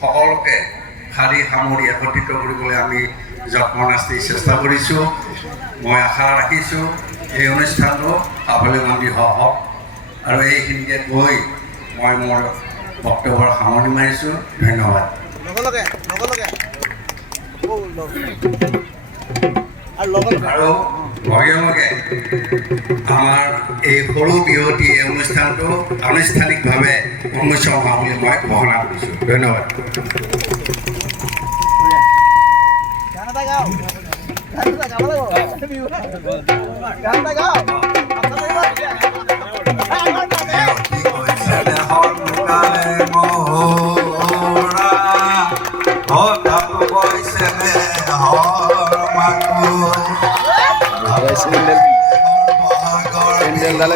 সকলোকে শাৰী সামৰি একত্ৰিত কৰিবলৈ আমি যত্ননাস্তি চেষ্টা কৰিছোঁ। মই আশা ৰাখিছোঁ এই অনুষ্ঠানটো সাফল্যমণ্ডিত হওক আৰু এইখিনিকে কৈ মই মোৰ বক্তব্যৰ সামৰণি মাৰিছোঁ। ধন্যবাদ। আৰু লগে লগে আমাৰ এই সৰু বিহুতি এই অনুষ্ঠানটো আনুষ্ঠানিকভাৱে উন্মোচন হোৱা বুলি মই ঘোষণা কৰিছোঁ। ধন্যবাদ। Sendal